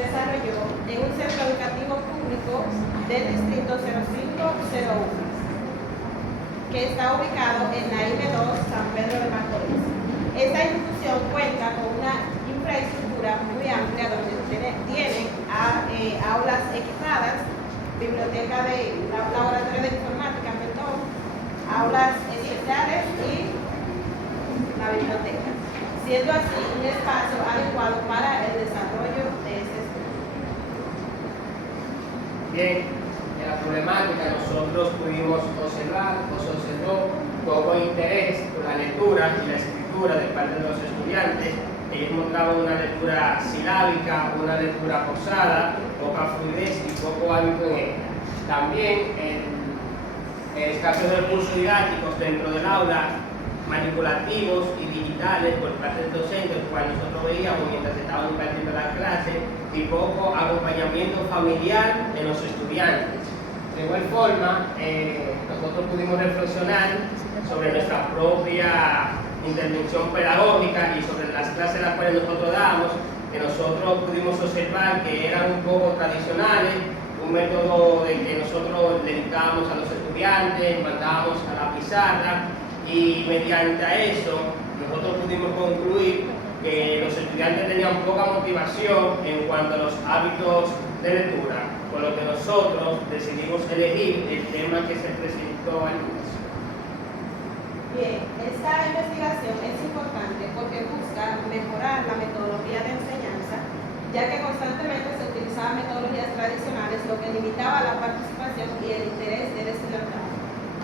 desarrolló en un centro educativo público del distrito 0501, que está ubicado en la IB2 San Pedro de Macorís. Esta institución cuenta con una infraestructura muy amplia donde tiene aulas equipadas, biblioteca laboratorio de informática, aulas especiales y la biblioteca, siendo así un espacio adecuado para el desarrollo de este estudio. Bien, en la problemática nosotros pudimos observar o se observó poco interés por la lectura y la escritura de parte de los estudiantes. Ellos mostraban una lectura silábica, una lectura forzada, poca fluidez y poco hábito en ella. También escasos recursos didácticos dentro del aula, manipulativos y digitales por parte del docente, el cual nosotros veíamos mientras estaban impartiendo la clase, y poco acompañamiento familiar de los estudiantes. De igual forma, nosotros pudimos reflexionar sobre nuestra propia intervención pedagógica y sobre las clases las cuales nosotros damos, que nosotros pudimos observar que eran un poco tradicionales, un método de que nosotros le dictábamos a los estudiantes, mandábamos a la pizarra, y mediante eso nosotros pudimos concluir que los estudiantes tenían poca motivación en cuanto a los hábitos de lectura, por lo que nosotros decidimos elegir el tema que se presentó al inicio. Bien, esta investigación es importante porque busca mejorar la metodología de enseñanza, ya que constantemente se utilizaban metodologías tradicionales, lo que limitaba la participación y el interés del estudiantado.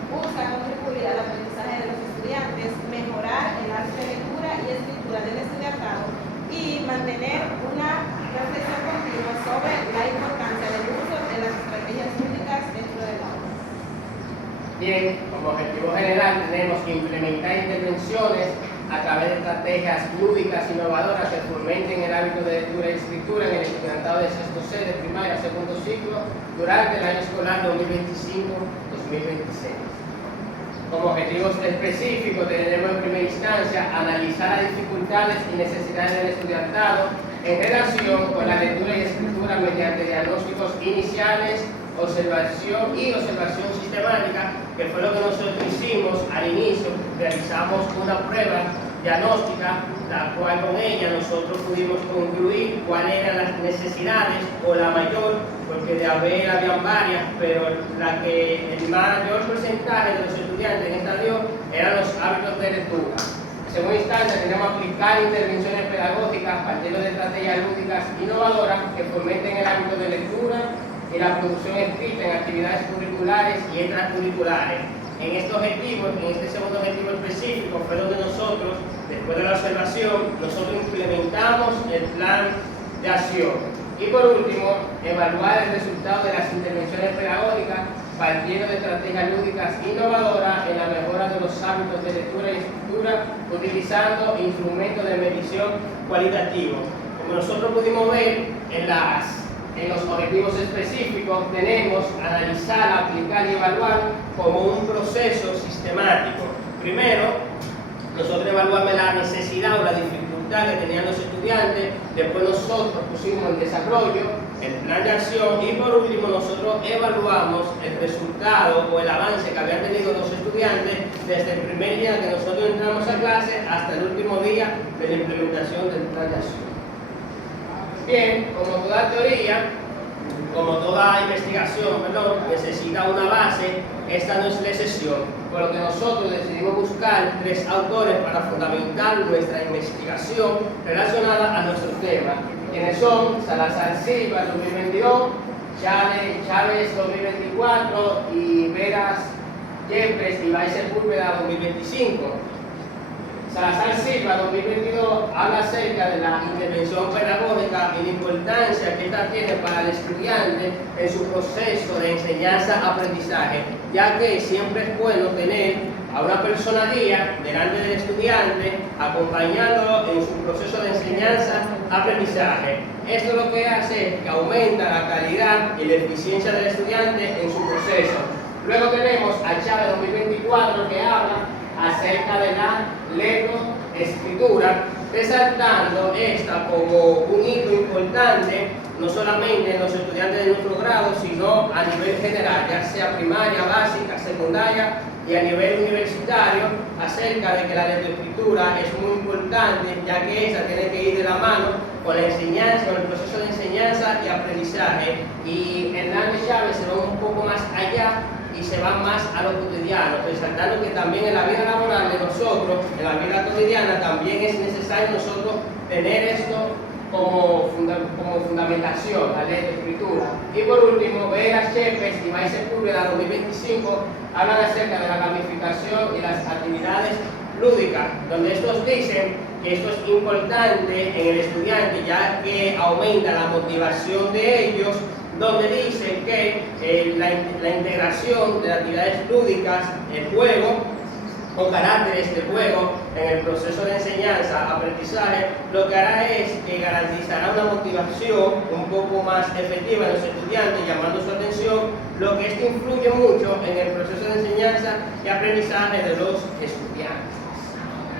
Busca contribuir al aprendizaje de los estudiantes, mejorar el arte de lectura y escritura del estudiantado y mantener una reflexión continua sobre la importancia del uso de las estrategias lúdicas dentro del aula. Bien, como objetivo general tenemos que implementar intervenciones a través de estrategias lúdicas innovadoras que fomenten el hábito de lectura y escritura en el estudiantado de sexto C de primaria a segundo ciclo durante el año escolar 2025-2026. Como objetivos específicos tenemos en primera instancia analizar las dificultades y necesidades del estudiantado en relación con la lectura y escritura mediante diagnósticos iniciales, observación sistemática, que fue lo que nosotros hicimos al inicio. Realizamos una prueba diagnóstica, la cual con ella nosotros pudimos concluir cuáles eran las necesidades o la mayor, porque de haber habían varias, pero la que el mayor porcentaje de los estudiantes en esta dio eran los hábitos de lectura. En segunda instancia, tenemos que aplicar intervenciones pedagógicas partiendo de estrategias lúdicas innovadoras que fomenten el hábito de lectura y la producción escrita en actividades curriculares y extracurriculares. En este segundo objetivo específico fue donde nosotros, después de la observación, nosotros implementamos el plan de acción. Y por último, evaluar el resultado de las intervenciones pedagógicas partiendo de estrategias lúdicas innovadoras en la mejora de los hábitos de lectura y escritura, utilizando instrumentos de medición cualitativos. Como nosotros pudimos ver en los objetivos específicos, tenemos analizar, aplicar y evaluar como un proceso sistemático. Primero, nosotros evaluamos la necesidad o la dificultad que tenían los estudiantes, después nosotros pusimos el desarrollo, el plan de acción y por último nosotros evaluamos el resultado o el avance que habían tenido los estudiantes desde el primer día que nosotros entramos a clase hasta el último día de la implementación del plan de acción. Bien, como toda teoría, como toda investigación, necesita una base, esta no es la excepción, por lo que nosotros decidimos buscar 3 autores para fundamentar nuestra investigación relacionada a nuestro tema, quienes son Salazar Silva 2022, Chávez 2024 y Veras Yepes y Baez Sepúlveda 2025. Salazar Silva 2022 habla acerca de la intervención pedagógica y la importancia que esta tiene para el estudiante en su proceso de enseñanza-aprendizaje, ya que siempre es bueno tener a una persona guía delante del estudiante, acompañándolo en su proceso de enseñanza-aprendizaje. Esto lo que hace es que aumenta la calidad y la eficiencia del estudiante en su proceso. Luego tenemos a Chávez 2024 que habla acerca de la lectoescritura, resaltando esta como un hito importante importante, no solamente en los estudiantes de nuestro grado, sino a nivel general, ya sea primaria, básica, secundaria y a nivel universitario, acerca de que la lectoescritura es muy importante, ya que esa tiene que ir de la mano con la enseñanza, con el proceso de enseñanza y aprendizaje. Y Hernández Chávez se va un poco más allá y se va más a lo cotidiano, resaltando que también en la vida laboral de nosotros, en la vida cotidiana, también es necesario nosotros tener esto como fundamentación, la lectoescritura. Y por último, Vegas Chepes y May Sepúlveda 2025 hablan acerca de la gamificación y las actividades lúdicas, donde estos dicen que esto es importante en el estudiante, ya que aumenta la motivación de ellos, donde dicen que la integración de actividades lúdicas, el juego, con caracteres de juego en el proceso de enseñanza, aprendizaje, lo que hará es que garantizará una motivación un poco más efectiva en los estudiantes, llamando su atención, lo que esto influye mucho en el proceso de enseñanza y aprendizaje de los estudiantes.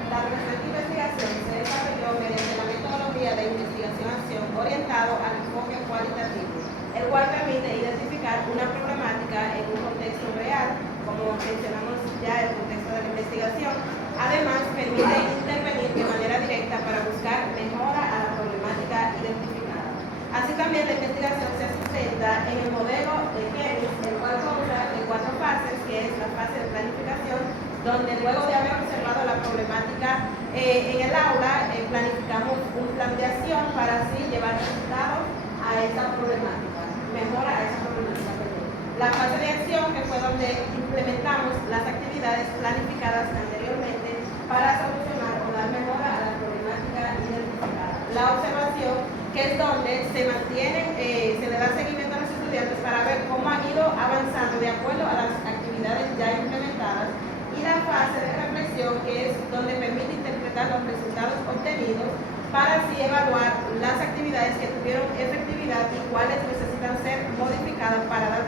La presente investigación se desarrolló mediante la metodología de investigación-acción orientado al enfoque cualitativo, el cual permite identificar una problemática en un contexto real, como mencionamos ya el contexto de la investigación. Además, permite intervenir de manera directa para buscar mejora a la problemática identificada. Así también la investigación se sustenta en el modelo de Kenis, el cual consta de 4 fases, que es la fase de planificación, donde luego de haber observado la problemática en el aula, planificamos un plan de acción para así llevar resultados a esa problemática, mejora a esa problemática. La fase de acción, que fue donde implementamos las actividades planificadas anteriormente para solucionar o dar mejora a la problemática identificada. La observación, que es donde se mantiene, se le da seguimiento a los estudiantes para ver cómo han ido avanzando de acuerdo a las actividades ya implementadas. Y la fase de reflexión, que es donde permite interpretar los resultados obtenidos para así evaluar las actividades que tuvieron efectividad y cuáles necesitan ser modificadas para dar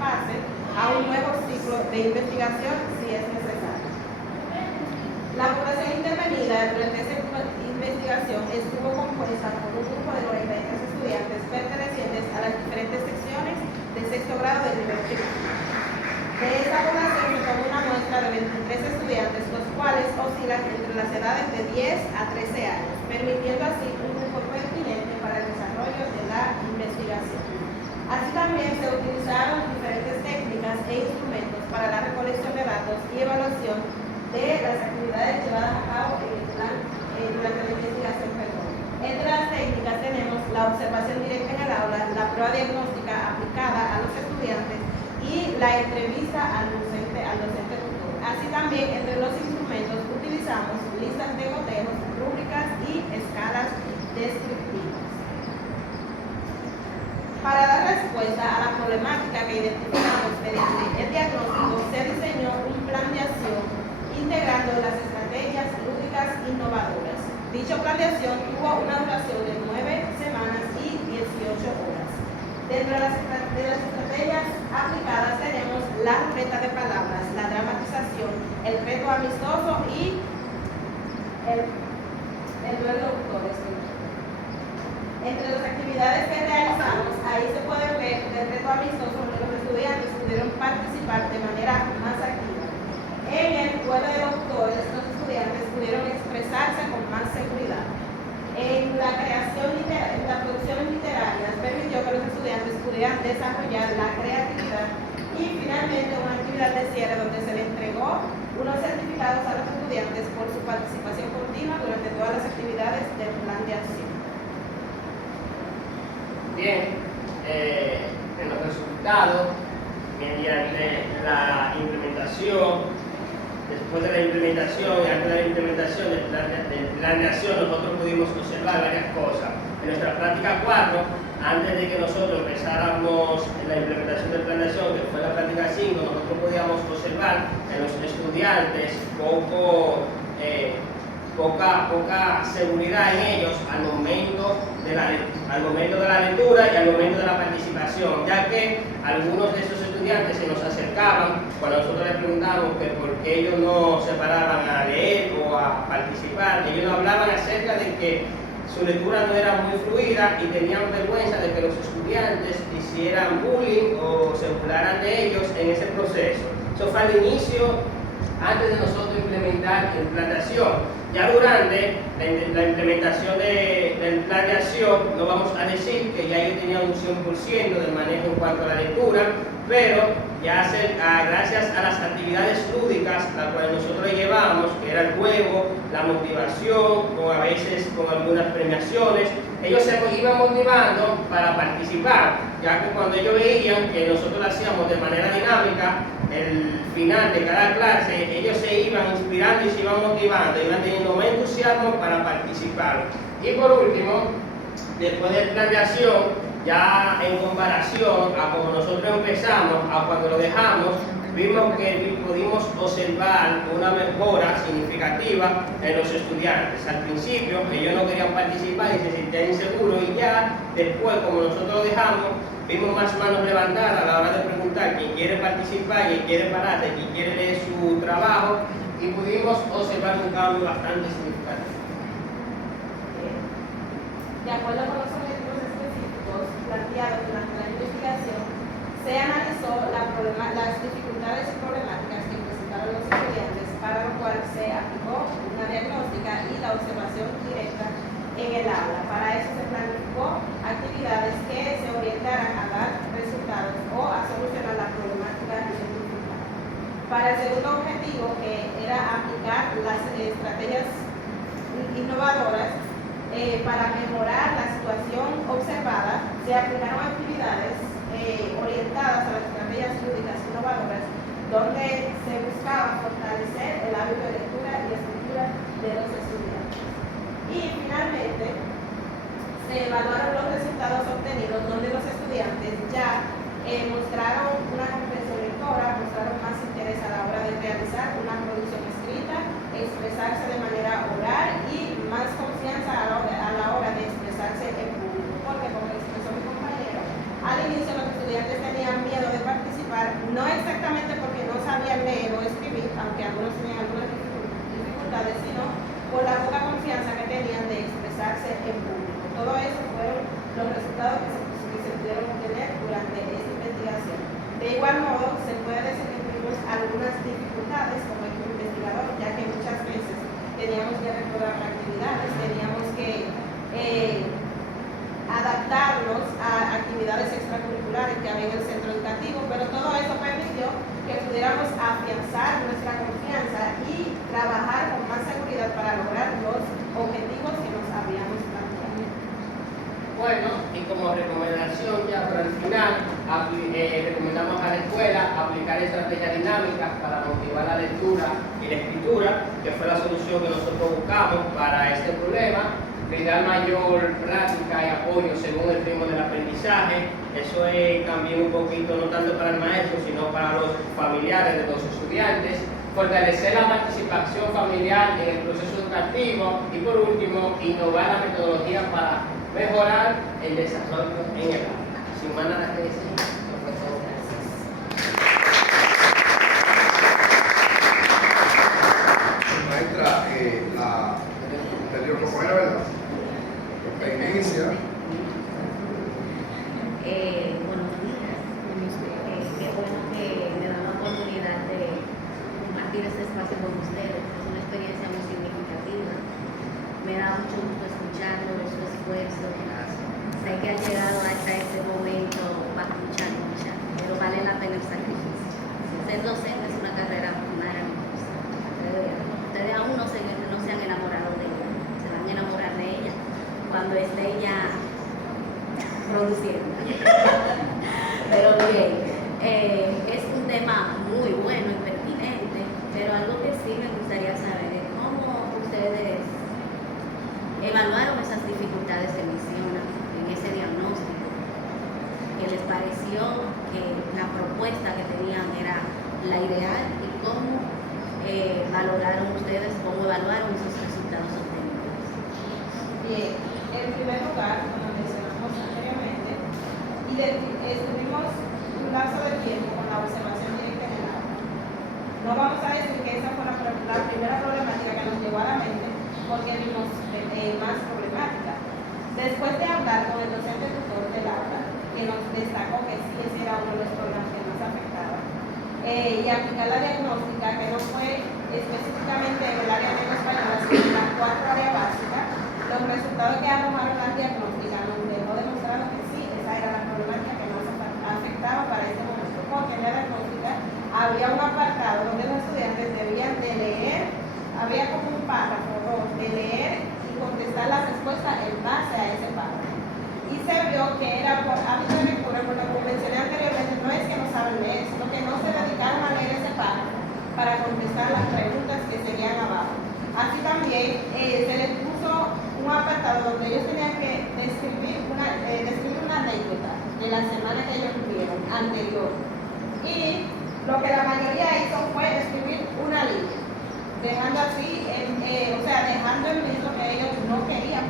pase a un nuevo ciclo de investigación si es necesario. La población intervenida durante esta investigación estuvo compuesta por un grupo de 93 estudiantes pertenecientes a las diferentes secciones del sexto grado del nivel primario. De esta población se tomó una muestra de 23 estudiantes, los cuales oscilan entre las edades de 10 a 13 años, permitiendo así un grupo pertinente para el desarrollo de la investigación. Así también se utilizaron diferentes técnicas e instrumentos para la recolección de datos y evaluación de las actividades llevadas a cabo en el plan durante la investigación. Entre las técnicas tenemos la observación directa en el aula, la prueba diagnóstica aplicada a los estudiantes y la entrevista al docente tutor. Así también, entre los instrumentos utilizamos listas de gotejos, rúbricas y escalas descriptivas. Para dar respuesta a la problemática que identificamos mediante el diagnóstico, se diseñó un plan de acción integrando las estrategias lúdicas innovadoras. Dicho plan de acción tuvo una duración de 9 semanas y 18 horas. Dentro de las estrategias aplicadas tenemos la ruleta de palabras, la dramatización, el reto amistoso y el duelo de autores. Entre las actividades que realizamos, ahí se puede ver el reto amistoso donde los estudiantes pudieron participar de manera más activa. En el duelo de autores, los estudiantes pudieron expresarse con más seguridad. En la producción literaria permitió que los estudiantes pudieran desarrollar la creatividad y finalmente una actividad de cierre donde se le entregó unos certificados a los estudiantes por su participación continua durante todas las actividades del plan de acción. Bien, en los resultados, mediante la implementación, después de la implementación y antes de la implementación del plan de acción, nosotros pudimos observar varias cosas. En nuestra práctica 4, antes de que nosotros empezáramos la implementación del plan de acción, que fue la práctica 5, nosotros podíamos observar en los estudiantes poca seguridad en ellos al momento de la lectura y al momento de la participación, ya que algunos de esos estudiantes se nos acercaban cuando nosotros les preguntábamos que por qué ellos no se paraban a leer o a participar. Ellos nos hablaban acerca de que su lectura no era muy fluida y tenían vergüenza de que los estudiantes hicieran bullying o se burlaran de ellos en ese proceso. Eso fue al inicio, antes de nosotros implementar el plan de acción. Ya durante la implementación del plan de acción, no vamos a decir que ya ellos tenían un 100% de manejo en cuanto a la lectura, pero ya gracias a las actividades lúdicas, las cuales nosotros llevamos, que era el juego, la motivación, o a veces con algunas premiaciones, ellos se iban motivando para participar, ya que cuando ellos veían que nosotros lo hacíamos de manera dinámica, el final de cada clase, ellos se iban inspirando y se iban motivando, iban teniendo más entusiasmo para participar. Y por último, después del plan de acción, ya en comparación a como nosotros empezamos, a cuando lo dejamos, vimos que pudimos observar una mejora significativa en los estudiantes. Al principio ellos no querían participar y se sentían inseguros, y ya después, como nosotros lo dejamos, vimos más manos levantadas a la hora de preguntar quién quiere participar, quién quiere pararse, quién quiere leer su trabajo, y pudimos observar un cambio bastante significativo. De acuerdo con los objetivos específicos planteados durante la investigación, se analizó las dificultades y problemáticas que presentaron los estudiantes, para lo cual se aplicó una diagnóstica y la observación directa en el aula. Para eso se planificó actividades que se orientaran a dar resultados o a solucionar la problemática identificada. Para el segundo objetivo, que era aplicar las estrategias innovadoras para mejorar la situación observada, se aplicaron actividades orientadas a las estrategias lúdicas innovadoras, donde se buscaba fortalecer el hábito de lectura y escritura de los estudiantes. Y finalmente, se evaluaron los resultados obtenidos, donde los estudiantes ya mostraron una comprensión lectora, mostraron más interés a la hora de realizar una producción escrita, expresarse de manera oral y más confianza a la hora de expresarse en público. Porque, como expresó mi compañero, al inicio los estudiantes tenían miedo de participar, no exactamente porque no sabían leer o escribir, aunque algunos tenían algunas dificultades, sino por la poca confianza que tenían de expresarse en público. Todo eso fueron los resultados que se pudieron obtener durante esta investigación. De igual modo, se puede decir que tuvimos algunas dificultades como investigador, ya que muchas veces teníamos que reprogramar actividades, teníamos que adaptarnos a actividades extracurriculares que había en el centro educativo, pero todo eso permitió que pudiéramos afianzar nuestra confianza y trabajar con más seguridad para lograr los objetivos que nos habíamos planteado. Bueno, y como recomendación ya para el final, recomendamos a la escuela aplicar estrategias dinámicas para motivar la lectura y la escritura, que fue la solución que nosotros buscamos para este problema. Brindar mayor práctica y apoyo según el ritmo del aprendizaje. Eso es también un poquito, no tanto para el maestro, sino para los familiares de los estudiantes. Fortalecer la participación familiar en el proceso educativo y, por último, innovar la metodología para mejorar el desarrollo en el aula. Sin más nada que decir, profesor, gracias. Maestra, la anterior compañera, ¿verdad? Inicia. Buenos días. Qué bueno que me dan la oportunidad de compartir este espacio con ustedes. Es una experiencia muy significativa. Me da mucho gusto escucharlo, su esfuerzo. Sé que han llegado hasta este momento para luchar, pero vale la pena el sacrificio. Ser docente es una carrera maravillosa. Ustedes aún no se han enamorado de ella. Se van a enamorar de ella cuando esté ya produciendo. Pero bien, es un tema muy bueno y pertinente, pero algo que sí me gustaría saber es cómo ustedes evaluaron esas dificultades que mencionan en ese diagnóstico, que les pareció que la propuesta que tenían era la ideal, y cómo valoraron ustedes, cómo evaluaron esos resultados obtenidos. Bien, en primer lugar, como mencionamos anteriormente, estuvimos un lapso de tiempo con la observación directa en el aula. No vamos a decir que esa fue la primera problemática que nos llegó a la mente, porque vimos más problemática. Después de hablar con el docente tutor del aula, que nos destacó que sí, ese era uno de los problemas que nos afectaba, y aplicar la diagnóstica, que no fue específicamente en el área de lengua española, sino en las 4 áreas básicas, los resultados que arrojaron las diagnósticas nos dejó demostrado que sí, esa era la problemática que nos afectaba para este momento, porque en la diagnóstica había un apartado donde los estudiantes debían de leer, había como un párrafo de leer y contestar la respuesta en base a ese párrafo. Y se vio que era por hábito de lectura, por lo que mencioné anteriormente, no es que no saben leer, sino que no se dedicaron a leer ese párrafo para contestar las preguntas que seguían abajo. Así también se les puso un apartado donde ellos tenían que describir una anécdota de la semana que ellos tuvieron anterior. Y lo que la mayoría hizo fue escribir una línea, dejando así, dejando en visto que ellos no querían